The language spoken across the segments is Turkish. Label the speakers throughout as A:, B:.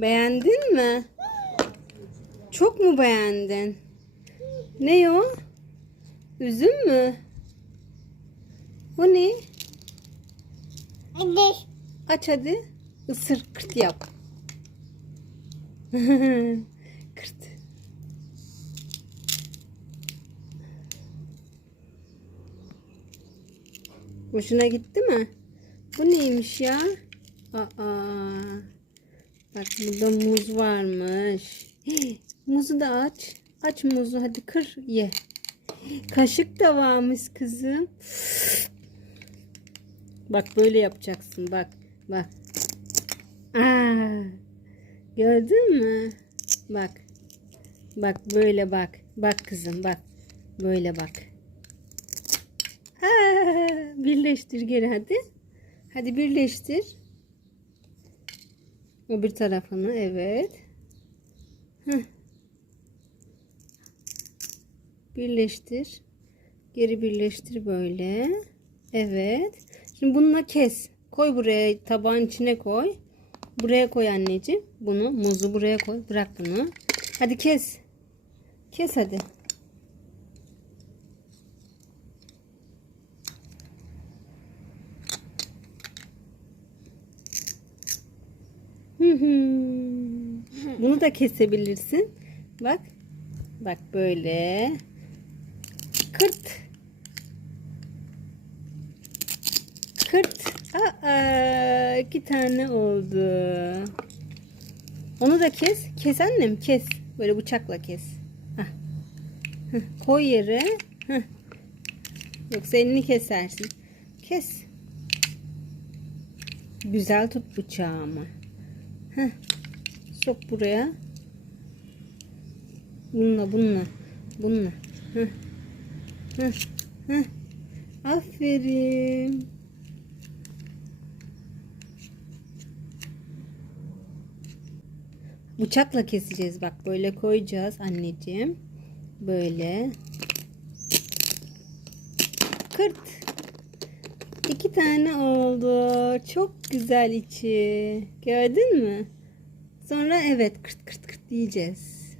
A: Beğendin mi? Çok mu beğendin? Ne o? Üzüm mü? O ne?
B: Anne.
A: Aç hadi. Isır kırt yap. kırt. Hoşuna gitti mi? Bu neymiş ya? Aa. Bak burada muz varmış. Muzu da aç. Aç muzu hadi kır ye. Kaşık da varmış kızım. Bak böyle yapacaksın bak. Bak. Aa, gördün mü? Bak. Bak böyle bak. Bak kızım bak. Böyle bak. Ha, birleştir geri hadi. Hadi birleştir. O bir tarafını evet. Heh. Birleştir. Geri birleştir böyle. Evet. Şimdi bununla kes. Koy buraya tabağın içine koy. Buraya koy anneciğim. Bunu muzu buraya koy. Bırak bunu. Hadi kes. Kes hadi. Bunu da kesebilirsin. Bak. Bak böyle. Kırt. Kırt. Aa, iki tane oldu. Onu da kes. Kes annem kes. Böyle bıçakla kes. Hah. Koy yere. Hah. Yoksa elini kesersin. Kes. Güzel tut bıçağı ama. Heh. Sok buraya. Bununla bununla. Bununla. Heh. Heh. Heh. Aferin. Bıçakla keseceğiz bak böyle koyacağız anneciğim. Böyle. Kırt. İki tane oldu. Çok güzel içi. Gördün mü? Sonra evet kırt kırt kırt yiyeceğiz.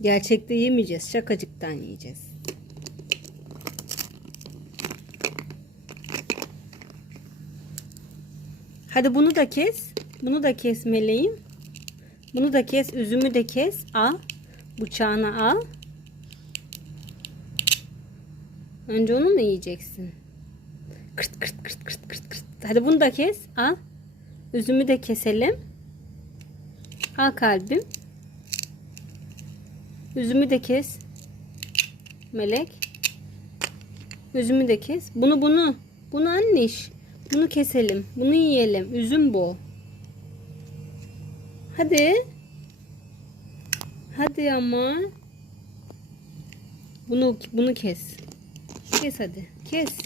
A: Gerçekte yemeyeceğiz. Şakacıktan yiyeceğiz. Hadi bunu da kes. Bunu da kes meleğim. Bunu da kes. Üzümü de kes. Al. Bıçağını al. Önce onu mu yiyeceksin? Kırt kırt kırt kırt kırt kırt. Hadi bunu da kes. Al. Üzümü de keselim. Al kalbim. Üzümü de kes. Melek. Üzümü de kes. Bunu bunu. Bunu anneş. Bunu keselim. Bunu yiyelim. Üzüm bu. Hadi. Hadi ama. Bunu bunu kes. Kes hadi. Kes.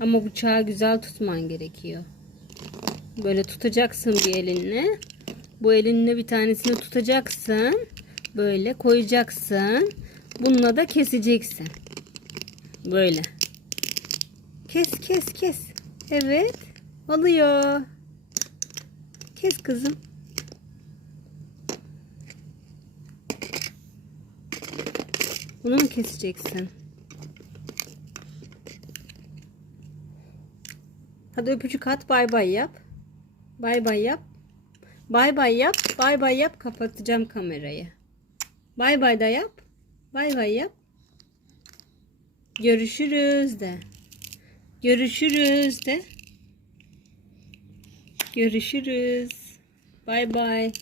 A: Ama bıçağı güzel tutman gerekiyor. Böyle tutacaksın bir elinle. Bu elinle bir tanesini tutacaksın. Böyle koyacaksın. Bununla da keseceksin. Böyle. Kes kes kes. Evet. Oluyor. Kes kızım. Bunu mu keseceksin? Hadi öpücük at bay bay yap. Bay bay yap. Bay bay yap. Bay bay yap. Kapatacağım kamerayı. Bay bay da yap. Bay bay yap. Görüşürüz de. Görüşürüz de. Görüşürüz. Bay bay.